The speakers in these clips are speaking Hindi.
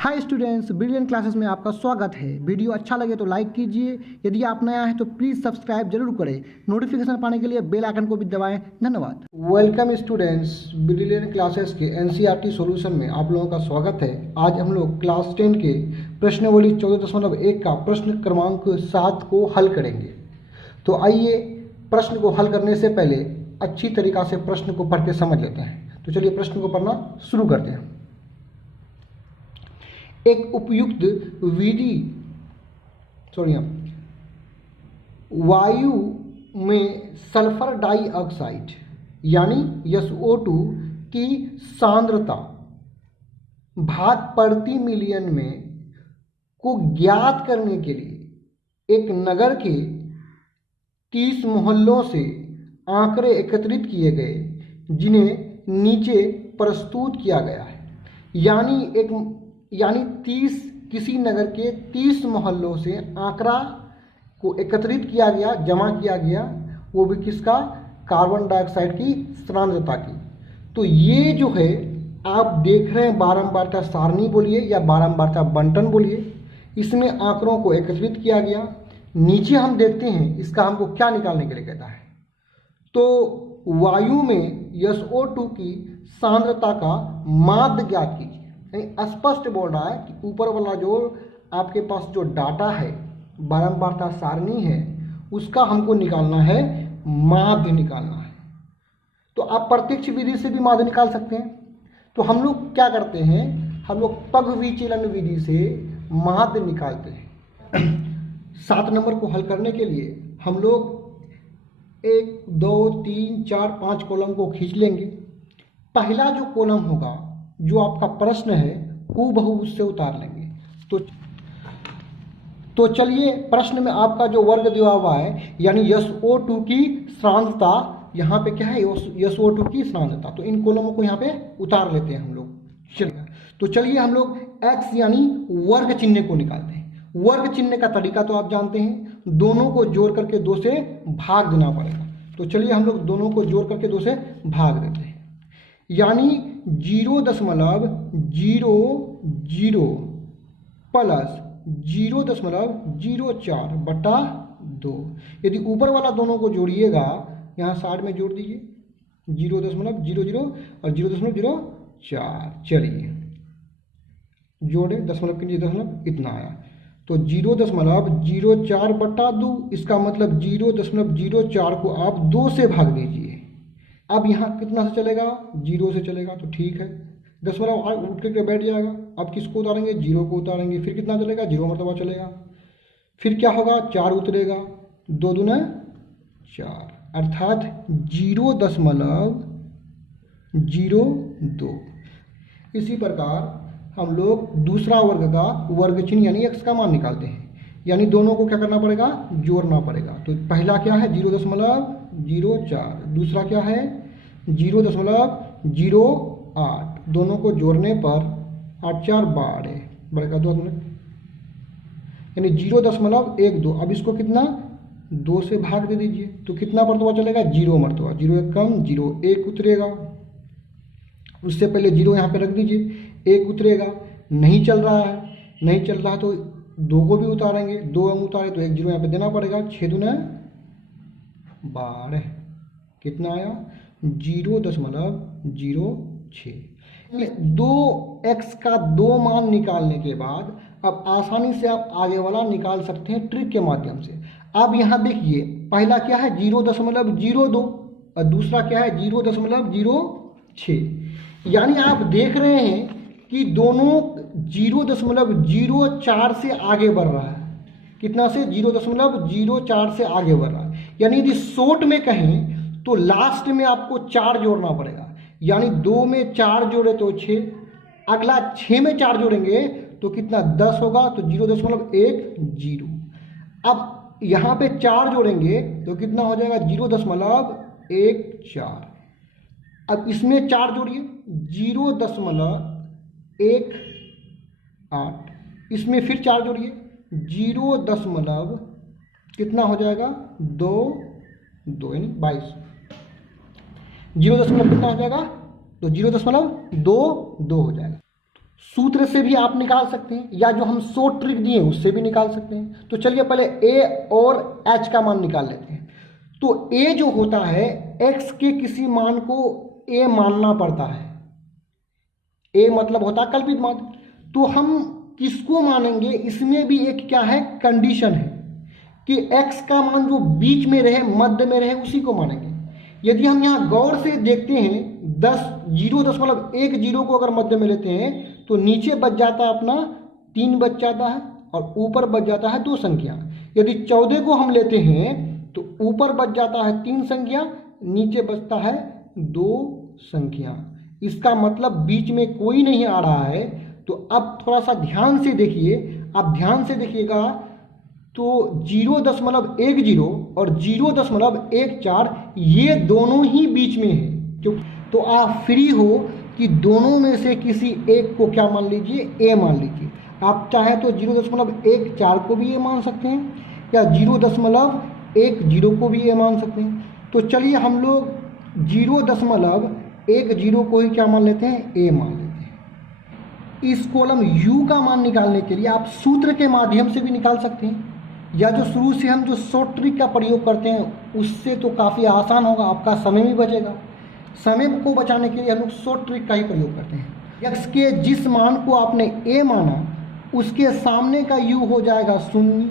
हाय स्टूडेंट्स, ब्रिलियंट क्लासेस में आपका स्वागत है। वीडियो अच्छा लगे तो लाइक कीजिए। यदि आप नया है तो प्लीज़ सब्सक्राइब जरूर करें। नोटिफिकेशन पाने के लिए बेल आइकन को भी दबाएं। धन्यवाद। वेलकम स्टूडेंट्स, ब्रिलियंट क्लासेस के एनसीईआरटी सॉल्यूशन में आप लोगों का स्वागत है। आज हम लोग क्लास 10 के प्रश्नावली 14.1 का प्रश्न क्रमांक 7 को हल करेंगे। तो आइए प्रश्न को हल करने से पहले अच्छी तरीक़ा से प्रश्न को पढ़ के समझ लेते हैं। तो चलिए प्रश्न को पढ़ना शुरू करते हैं। एक उपयुक्त विधि वायु में सल्फर डाइऑक्साइड यानी SO2 की सांद्रता भाग प्रति मिलियन में को ज्ञात करने के लिए एक नगर के 30 मोहल्लों से आंकड़े एकत्रित किए गए, जिन्हें नीचे प्रस्तुत किया गया है। यानी 30 किसी नगर के 30 मोहल्लों से आंकड़ा को एकत्रित किया गया, जमा किया गया, वो भी किसका? कार्बन डाइऑक्साइड की सांद्रता की। तो ये जो है आप देख रहे हैं बारंबारता सारणी बोलिए या बारंबारता बंटन बोलिए, इसमें आंकड़ों को एकत्रित किया गया। नीचे हम देखते हैं इसका हमको क्या निकालने के लिए कहता है। तो वायु में SO2 की सांद्रता का माध्य ज्ञात कीजिए। स्पष्ट बोल रहा है कि ऊपर वाला जो आपके पास जो डाटा है, बारंबारता सारणी है, उसका हमको निकालना है, माध्य निकालना है। तो आप प्रत्यक्ष विधि से भी माध्य निकाल सकते हैं। तो हम लोग क्या करते हैं, हम लोग पग विचलन विधि से माध्य निकालते हैं। 7 नंबर को हल करने के लिए हम लोग 1 2 3 4 5 कॉलम को खींच लेंगे। पहला जो कॉलम होगा, जो आपका प्रश्न है, हूबहू उससे उतार लेंगे। तो चलिए प्रश्न में आपका जो वर्ग दिया हुआ है, यानी SO2 की सांद्रता, यहाँ पे क्या है? SO2 की सांद्रता। तो इन कॉलमों को यहाँ पे उतार लेते हैं हम लोग। चलिए तो चलिए हम लोग x यानी वर्ग चिन्ह को निकालते हैं। वर्ग चिन्ह का तरीका तो आप जानते हैं, दोनों को जोड़ करके 2 से भाग देना पड़ेगा। तो चलिए हम लोग दोनों को जोड़ करके 2 से भाग देते हैं। यानी 0.00 प्लस 0.04/2। यदि ऊपर वाला दोनों को जोड़िएगा, यहाँ साइड में जोड़ दीजिए 0.00 और 0.04। चलिए जोड़े, दशमलव के लिए दशमलव इतना आया। तो 0.04/2, इसका मतलब 0.04 को आप 2 से भाग दीजिए। अब यहाँ कितना से चलेगा? 0 से चलेगा। तो ठीक है, दशमलव उठ करके बैठ जाएगा। अब किसको उतारेंगे? 0 को उतारेंगे। फिर कितना चलेगा? 0 मरतबा चलेगा। फिर क्या होगा? 4 उतरेगा। 2 दूना 4, अर्थात 0.02। इसी प्रकार हम लोग दूसरा वर्ग का वर्ग चिन्ह यानी x का मान निकालते हैं। यानी दोनों को क्या करना पड़ेगा? जोड़ना पड़ेगा। तो पहला क्या है? 0.04। दूसरा क्या है? 0.08। दोनों को जोड़ने पर 8 4 12 बड़े का 2 यानी 0.12। अब इसको कितना? 2 से भाग दे दीजिए। तो कितना मरतबा चलेगा? 0 मरतबा। 0 एक कम, 0 1 उतरेगा। उससे पहले 0 यहाँ पे रख दीजिए, 1 उतरेगा। नहीं चल रहा है, नहीं चल रहा तो 2 को भी उतारेंगे। 2 हम उतारे तो 1 0 यहाँ पे देना पड़ेगा। 6 दूना 12, कितना आया? 0.06। 2x का 2 मान निकालने के बाद अब आसानी से आप आगे वाला निकाल सकते हैं ट्रिक के माध्यम से। अब यहाँ देखिए, पहला क्या है? 0.02 और दूसरा क्या है? 0.06। यानी आप देख रहे हैं कि दोनों 0.04 से आगे बढ़ रहा है। कितना से? 0.04 से आगे बढ़ रहा है। यानी यदि शॉर्ट में कहें तो लास्ट में आपको 4 जोड़ना पड़ेगा। यानी 2 में 4 जोड़े तो 6, अगला 6 में 4 जोड़ेंगे तो कितना? 10 होगा। तो 0.10। अब यहाँ पे 4 जोड़ेंगे तो कितना हो जाएगा? 0.14। अब इसमें 4 जोड़िए, 0.18। इसमें फिर 4 जोड़िए, 0. कितना हो जाएगा? 2 यानी 22। 0. कितना हो जाएगा? तो 0.22 हो जाएगा। सूत्र से भी आप निकाल सकते हैं, या जो हम शॉर्ट ट्रिक दिए उससे भी निकाल सकते हैं। तो चलिए पहले ए और एच का मान निकाल लेते हैं। तो ए जो होता है, एक्स के किसी मान को ए मानना पड़ता है। ए मतलब होता है कल्पित मान। तो हम किसको मानेंगे, इसमें भी एक क्या है, कंडीशन है कि एक्स का मान जो बीच में रहे, मध्य में रहे, उसी को मानेंगे। यदि हम यहाँ गौर से देखते हैं, 0.10 को अगर मध्य में लेते हैं तो नीचे बच जाता है अपना 3 बच जाता है, और ऊपर बच जाता है 2 संख्या। यदि 14 को हम लेते हैं तो ऊपर बच जाता है 3 संख्या, नीचे बचता है 2 संख्या। इसका मतलब बीच में कोई नहीं आ रहा है। तो अब थोड़ा सा ध्यान से देखिए, आप ध्यान से देखिएगा तो 0.10 और 0.14 ये दोनों ही बीच में है। क्यों? तो आप फ्री हो कि दोनों में से किसी एक को क्या मान लीजिए, ए मान लीजिए। आप चाहे तो 0.14 को भी ए मान सकते हैं, या 0.10 को भी ए मान सकते हैं। तो चलिए हम लोग 0.10 को ही क्या मान लेते हैं, ए मान लेते हैं। इस कॉलम u का मान निकालने के लिए आप सूत्र के माध्यम से भी निकाल सकते हैं, या जो शुरू से हम जो शॉर्ट ट्रिक का प्रयोग करते हैं उससे तो काफ़ी आसान होगा, आपका समय भी बचेगा। समय को बचाने के लिए हम लोग शॉर्ट ट्रिक का ही प्रयोग करते हैं। x के जिस मान को आपने a माना उसके सामने का u हो जाएगा 0,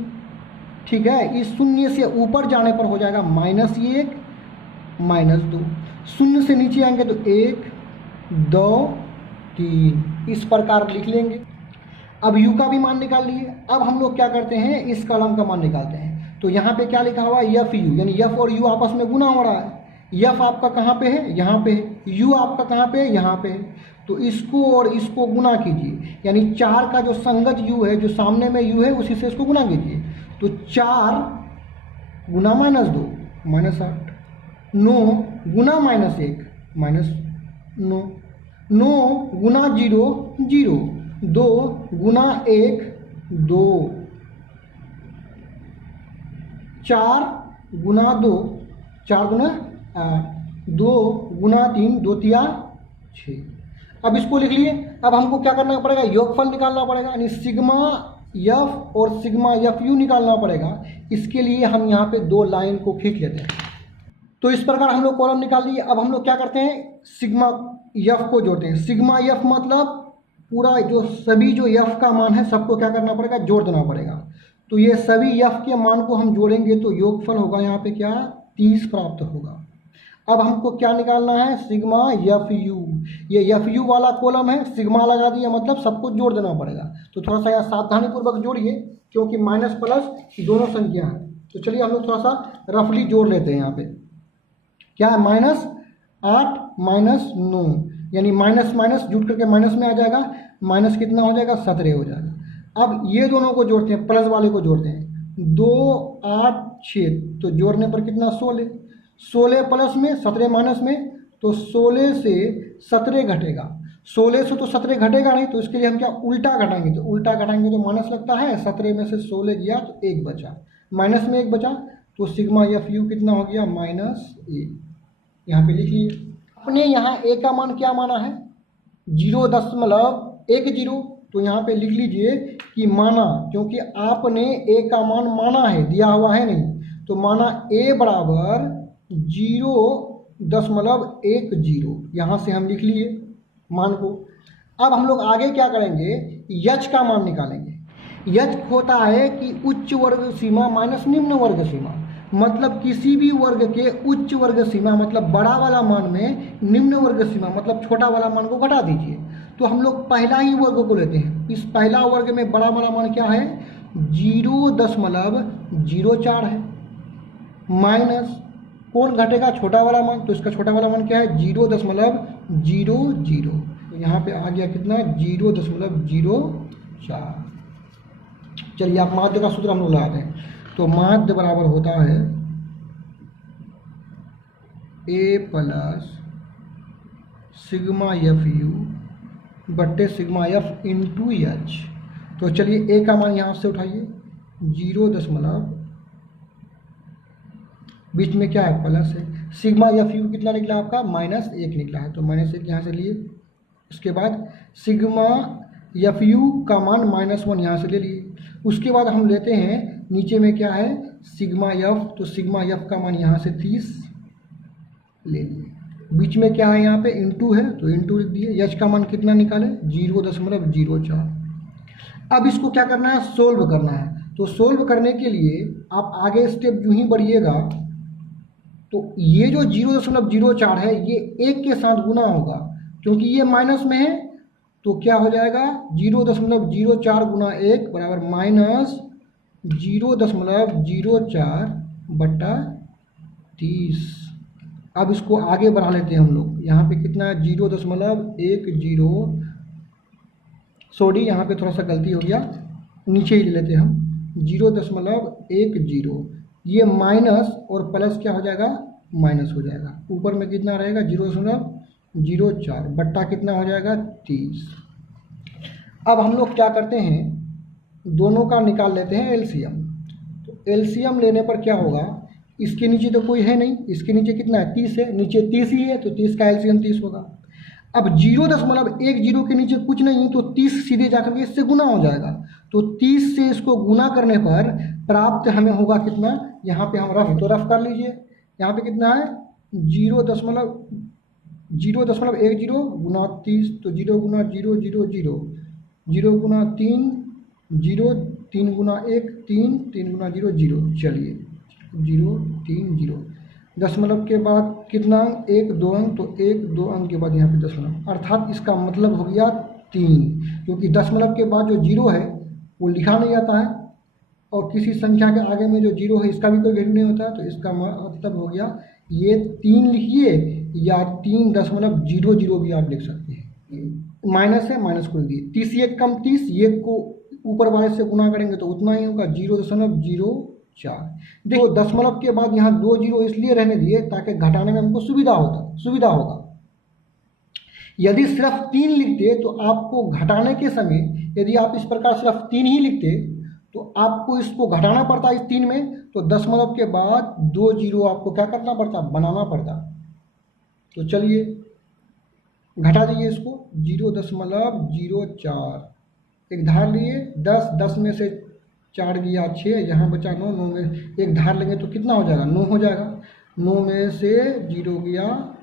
ठीक है। इस 0 से ऊपर जाने पर हो जाएगा -1 -2, 0 से नीचे आएंगे तो 1 2 3, इस प्रकार लिख लेंगे। अब u का भी मान निकाल लिए। अब हम लोग क्या करते हैं, इस कॉलम का मान निकालते हैं। तो यहाँ पे क्या लिखा हुआ है, एफ यू, यानी एफ और यू आपस में गुना हो रहा है। एफ आपका कहाँ पे है, यहाँ पे है। यू आपका कहाँ पे है, यहाँ पे है। तो इसको और इसको गुना कीजिए, यानी 4 का जो संगत u है, जो सामने में u है, उसी से इसको गुना कीजिए। तो 4 गुना -2 -8, 9 गुना -1 -9, 9 गुना 0 0, 2 गुना 1 2, 4 गुना 2 4 गुना 8, 2 गुना 3 2 तिया 6। अब इसको लिख लिए। अब हमको क्या करना पड़ेगा, योगफल निकालना पड़ेगा, यानी सिग्मा एफ और सिग्मा एफ यू निकालना पड़ेगा। इसके लिए हम यहाँ पे 2 लाइन को खींच लेते हैं। तो इस प्रकार हम लोग कॉलम निकाल लिए। अब हम लोग क्या करते हैं, सिग्मा एफ को जोड़ते हैं। सिग्मा एफ मतलब पूरा जो सभी जो एफ का मान है सबको क्या करना पड़ेगा, जोड़ देना पड़ेगा। तो ये सभी एफ के मान को हम जोड़ेंगे तो योगफल होगा यहाँ पे क्या, 30 प्राप्त होगा। अब हमको क्या निकालना है, सिग्मा एफ यू। ये एफ यू वाला कॉलम है, सिग्मा लगा दिया मतलब सबको जोड़ देना पड़ेगा। तो थोड़ा सा यहाँ सावधानीपूर्वक जोड़िए, क्योंकि माइनस प्लस दोनों संख्या है। तो चलिए हम लोग थोड़ा सा रफली जोड़ लेते हैं। यहाँ पे क्या है, -8 -9, यानी माइनस माइनस जुट करके माइनस में आ जाएगा। माइनस कितना हो जाएगा, 17 हो जाएगा। अब ये दोनों को जोड़ते हैं, प्लस वाले को जोड़ते हैं। 2 8 6, तो जोड़ने पर कितना, 16। 16 प्लस में 17 माइनस में, तो 16 से 17 घटेगा। 16 से तो 17 घटेगा नहीं, तो इसके लिए हम क्या उल्टा घटाएंगे। तो उल्टा घटाएंगे तो माइनस लगता है, 17 में से 16 गया तो 1 बचा, माइनस में 1 बचा। तो सिग्मा एफ यू कितना हो गया, -1। यहाँ पे लिख लिए। अपने यहाँ ए का मान क्या माना है, 0.10। तो यहाँ पे लिख लीजिए कि माना, क्योंकि आपने ए का मान माना है, दिया हुआ है नहीं। तो माना ए बराबर 0.10, यहाँ से हम लिख लिए मान को। अब हम लोग आगे क्या करेंगे, यच का मान निकालेंगे। यच होता है कि उच्च वर्ग सीमा माइनस निम्न वर्ग सीमा, मतलब किसी भी वर्ग के उच्च वर्ग सीमा मतलब बड़ा वाला मान में निम्न वर्ग सीमा मतलब छोटा वाला मान को घटा दीजिए। तो हम लोग पहला ही वर्ग को लेते हैं। इस पहला वर्ग में बड़ा वाला मान क्या है, 0.04 है, माइनस कौन घटेगा, छोटा वाला मान। तो इसका छोटा वाला मान क्या है, 0.00। तो यहाँ पे आ गया कितना, 0.04। चलिए आप माध्य का सूत्र हम लोग लगाते हैं। तो माध्य बराबर होता है ए प्लस सिग्मा एफ यू बट्टे सिग्मा एफ इंटू एच। तो चलिए ए का मान यहाँ से उठाइए, 0. बीच में क्या है, प्लस है। सिग्मा एफ यू कितना निकला आपका, -1 निकला है। तो -1 यहाँ से लिए। उसके बाद सिग्मा एफ यू का मान -1 यहाँ से ले लिए। उसके बाद हम लेते हैं नीचे में क्या है सिग्मा एफ, तो सिग्मा एफ का मान यहाँ से 30 ले लिए। बीच में क्या है यहाँ पे इंटू है तो इंटू लिख दिए। एच का मान कितना निकाले 0.04। अब इसको क्या करना है सोल्व करना है। तो सोल्व करने के लिए आप आगे स्टेप यूं ही बढ़िएगा तो ये जो 0.04 है ये 1 के साथ गुना होगा, क्योंकि ये माइनस में है तो क्या हो जाएगा 0.04 गुना 1 बराबर -0.04/30। अब इसको आगे बढ़ा लेते हैं हम लोग। यहाँ पे कितना है 0.10, सॉरी यहाँ पे थोड़ा सा गलती हो गया, नीचे ही ले लेते हैं हम 0.10। ये माइनस और प्लस क्या हो जाएगा माइनस हो जाएगा। ऊपर में कितना रहेगा 0.04 बट्टा कितना हो जाएगा 30। अब हम लोग क्या करते हैं दोनों का निकाल लेते हैं एलसीएम। तो एलसीएम लेने पर क्या होगा, इसके नीचे तो कोई है नहीं, इसके नीचे कितना है 30 है, नीचे 30 ही है तो 30 का एलसीएम 30 होगा। अब 0.10 के नीचे कुछ नहीं है तो 30 सीधे जाकर के इससे गुना हो जाएगा। तो 30 से इसको गुना करने पर प्राप्त हमें होगा कितना, यहाँ पे हम रफ तो रफ कर लीजिए। यहाँ पे कितना है 0.10 गुना 30 तो 0 गुना 0 0 0 0 गुना 3 0 3 गुना 1 3 3 गुना 0 0। चलिए 0 3 0 दशमलव के बाद कितना अंक 1 2 अंक, तो 1 2 अंक के बाद यहाँ पे दशमलव, अर्थात इसका मतलब हो गया 3, क्योंकि दशमलव के बाद जो 0 है वो लिखा नहीं जाता है और किसी संख्या के आगे में जो 0 है इसका भी कोई वैल्यू नहीं होता है। तो इसका मतलब हो गया ये 3 लिखिए या 3.00 भी आप लिख सकते हैं। माइनस है माइनस को दिए 30 1 कम 30, ये को ऊपर वाले से गुना करेंगे तो उतना ही होगा 0.04। देखो दशमलव के बाद यहाँ 2 0 इसलिए रहने दिए ताकि घटाने में हमको सुविधा होगा। यदि सिर्फ 3 लिखते तो आपको घटाने के समय यदि आप इस प्रकार सिर्फ 3 ही लिखते तो आपको इसको घटाना पड़ता इस 3 में, तो दशमलव के बाद 2 0 आपको क्या करना पड़ता बनाना पड़ता। तो चलिए घटा दीजिए इसको 0.04, एक धार लिए 10 में से 4 गया 6, यहाँ बचा 9, 9 में एक धार लेंगे तो कितना हो जाएगा 9 हो जाएगा। 9 में से 0 गया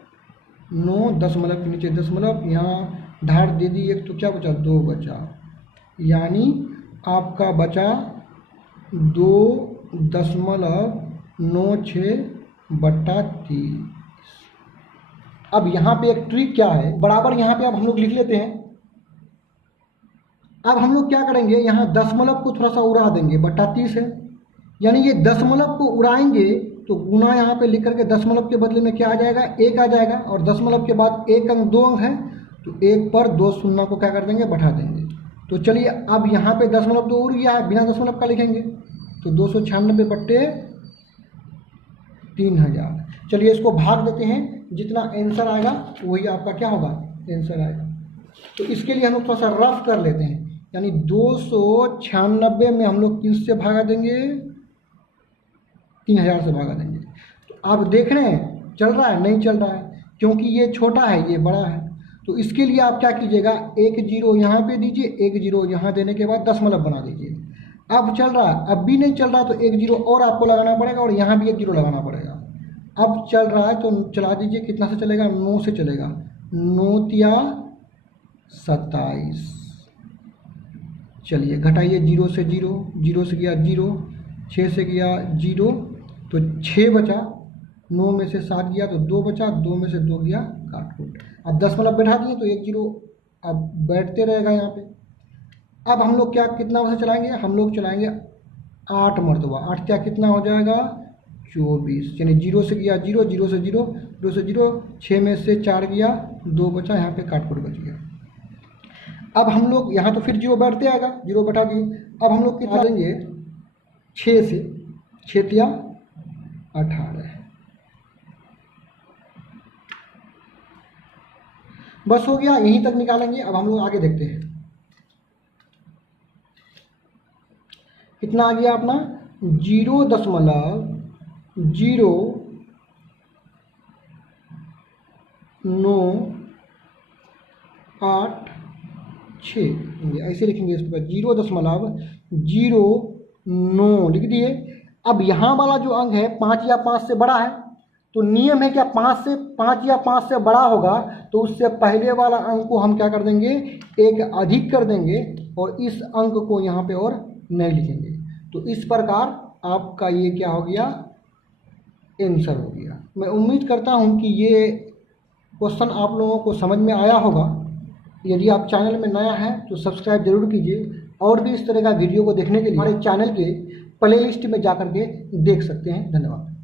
9, दशमलव के नीचे दशमलव, यहाँ धार दे दी एक तो क्या बचा 2 बचा, यानी आपका बचा 2.96/30। अब यहाँ पे एक ट्रिक क्या है, बराबर यहाँ पे अब हम लोग लिख लेते हैं। अब हम लोग क्या करेंगे यहाँ दशमलव को थोड़ा सा उड़ा देंगे, बट्टा 30 है, यानी ये दशमलव को उड़ाएंगे तो गुना यहाँ पे लिख करके दशमलव के बदले में क्या आ जाएगा 1 आ जाएगा, और दशमलव के बाद 1 अंक 2 अंक है तो 1 पर 2 शून्य को क्या कर देंगे बैठा देंगे। तो चलिए अब यहाँ पे दशमलव तो उड़ गया है, बिना दशमलव का लिखेंगे तो 296/3000। चलिए इसको भाग देते हैं, जितना आंसर आएगा वही आपका क्या होगा आंसर आएगा। तो इसके लिए हम लोग थोड़ा सा रफ कर लेते हैं, यानी 296 में हम लोग किससे भागा देंगे 3000 से भागा देंगे। तो आप देख रहे हैं चल रहा है नहीं चल रहा है, क्योंकि ये छोटा है ये बड़ा है। तो इसके लिए आप क्या कीजिएगा 1 0 यहाँ पे दीजिए, 1 0 यहाँ देने के बाद दशमलव बना दीजिए। अब चल रहा है, अब भी नहीं चल रहा तो 1 0 और आपको लगाना पड़ेगा और यहाँ भी 1 0 लगाना पड़ेगा। अब चल रहा है तो चला दीजिए, कितना से चलेगा 9 से चलेगा, 9 तिया 27। चलिए घटाइए 0 से 0, 0 से गया 0, 6 से गया 0 तो 6 बचा, 9 में से 7 गया तो 2 बचा, 2 में से 2 गया काट कूट। अब दशमलव बैठा दिए तो 1 0 अब बैठते रहेगा यहाँ पे। अब हम लोग क्या कितना से चलाएंगे, हम लोग चलाएंगे 8 मरतबा, 8 क्या कितना हो जाएगा 24, यानी 0 से गया 0, 0 से 0, 0 से 0, 6 में से 4 गया 2 बचा, यहाँ पे काट कूट बच गया। अब हम लोग यहाँ तो फिर 0 बैठते आएगा, 0 बैठा दिए। अब हम लोग कितना देंगे 6 से, 6 तिया 18, बस हो गया, यहीं तक निकालेंगे। अब हम लोग आगे देखते हैं कितना आ गया अपना 0.0986 लिखेंगे, ऐसे लिखेंगे इसके बाद 0.09 लिख दिए। अब यहाँ वाला जो अंक है 5 या 5 से बड़ा है, तो नियम है क्या 5 या 5 से बड़ा होगा तो उससे पहले वाला अंक को हम क्या कर देंगे, एक अधिक कर देंगे और इस अंक को यहाँ पे और नहीं लिखेंगे। तो इस प्रकार आपका ये क्या हो गया, आंसर हो गया। मैं उम्मीद करता हूँ कि ये क्वेश्चन आप लोगों को समझ में आया होगा। यदि आप चैनल में नया है तो सब्सक्राइब जरूर कीजिए, और भी इस तरह का वीडियो को देखने के लिए हमारे चैनल के प्लेलिस्ट में जा कर के देख सकते हैं। धन्यवाद।